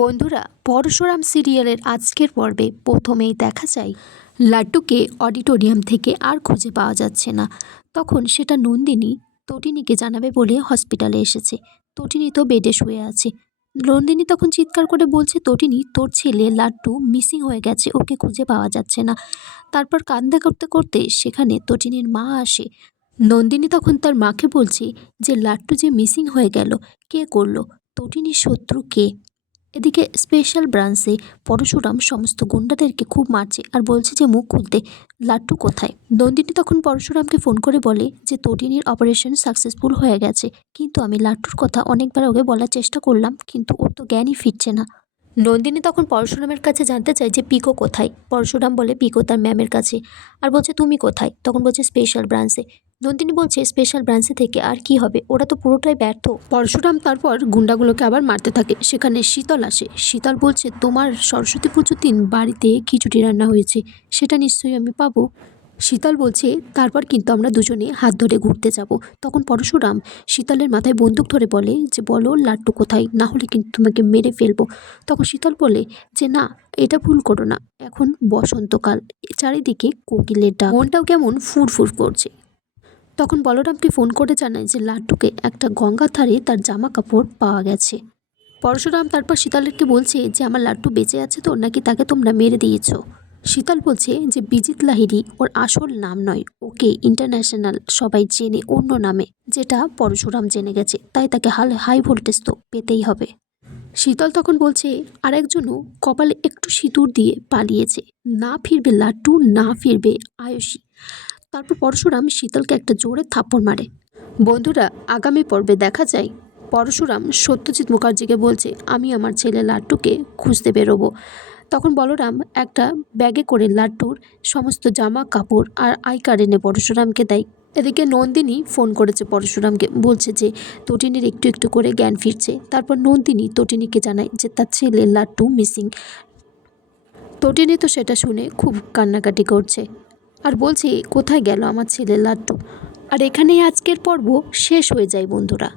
বন্ধুরা, পরশুরাম সিরিয়ালের আজকের পর্বে প্রথমেই দেখা যায় লাড্ডুকে অডিটোরিয়াম থেকে আর খুঁজে পাওয়া যাচ্ছে না। তখন সেটা নন্দিনী তটিনীকে জানাবে বলে হসপিটালে এসেছে। তটিনী তো বেডে শুয়ে আছে। নন্দিনী তখন চিৎকার করে বলছে, তটিনী, তোর ছেলে লাড্ডু মিসিং হয়ে গেছে, ওকে খুঁজে পাওয়া যাচ্ছে না। তারপর কান্না করতে করতে সেখানে তটিনীর মা আসে। নন্দিনী তখন তার মাকে বলছে যে লাড্ডু যে মিসিং হয়ে গেল, কে করলো, তটিনীর শত্রু কে। এদিকে স্পেশাল ব্রাঞ্চে পরশুরাম সমস্ত গুন্ডাদেরকে খুব মারছে আর বলছে যে মুখ খুলতে, লাড্ডু কোথায়। নন্দিনী তখন পরশুরামকে ফোন করে বলে যে তটিনীর অপারেশন সাকসেসফুল হয়ে গেছে, কিন্তু আমি লাড্ডুর কথা অনেকবার ওকে বলার চেষ্টা করলাম, কিন্তু ওর তো জ্ঞানই ফিরছে না। নন্দিনী তখন পরশুরামের কাছে জানতে চায় যে পিকো কোথায়। পরশুরাম বলে পিকো তার ম্যামের কাছে, আর বলছে তুমি কোথায়, তখন বলছে স্পেশাল ব্রাঞ্চে। নন্দিনী বলছে স্পেশাল ব্রাঞ্চে থেকে আর কি হবে, ওরা তো পুরোটাই ব্যর্থ। পরশুরাম তারপর গুন্ডাগুলোকে আবার মারতে থাকে। সেখানে শীতল আসে। শীতল বলছে, তোমার সরস্বতী পুজোর দিন বাড়িতে খিচুড়ি রান্না হয়েছে, সেটা নিশ্চয়ই আমি পাবো। শীতল বলছে, তারপর কিন্তু আমরা দুজনে হাত ধরে ঘুরতে যাব। তখন পরশুরাম শীতলের মাথায় বন্দুক ধরে বলে যে বলো লাড্ডু কোথায়, না হলে কিন্তু তোমাকে মেরে ফেলবো। তখন শীতল বলে যে না, এটা ভুল করো না, এখন বসন্তকাল, চারিদিকে কোকিলের ডাক, মনটাও কেমন ফুরফুর করছে। তখন বলরামকে ফোন করে জানায় যে লাড্ডুকে একটা গঙ্গার ধারে তার জামা কাপড় পাওয়া গেছে। পরশুরাম তারপর শীতলকে বলছে যে আমার লাড্ডু বেঁচে আছে তো, নাকি তাকে তোমরা মেরে দিয়েছো। শীতল বলছে যে বিজিত লাহিড়ী ওর আসল নাম নয়, ওকে ইন্টারন্যাশনাল সবাই চেনে অন্য নামে, যেটা পরশুরাম জেনে গেছে, তাই তাকে হাই ভোল্টেজ তো পেতেই হবে। শীতল তখন বলছে আরেকজনও কপালে একটু সিঁদুর দিয়ে পালিয়েছে, না ফিরবে লাড্ডু, না ফিরবে আয়ুষী। তারপর পরশুরাম শীতলকে একটা জোরে থাপ্পড় মারে। বন্ধুরা, আগামী পর্বে দেখা যায় পরশুরাম সত্যজিৎ মুখার্জিকে বলছে আমি আমার ছেলে লাড্ডুকে খুঁজতে বেরোবো। তখন বলরাম একটা ব্যাগে করে লাড্ডুর সমস্ত জামা কাপড় আর আই কার্ড এনে পরশুরামকে দেয়। এদিকে নন্দিনী ফোন করেছে পরশুরামকে, বলছে যে তটিনীর একটু একটু করে জ্ঞান ফিরছে। তারপর নন্দিনী তটিনীকে জানায় যে তার ছেলে লাড্ডু মিসিং। তটিনী তো সেটা শুনে খুব কান্নাকাটি করছে আর বলছে কোথায় গেল আমার ছেলে লাড্ডু। আর এখানেই আজকের পর্ব শেষ হয়ে যায় বন্ধুরা।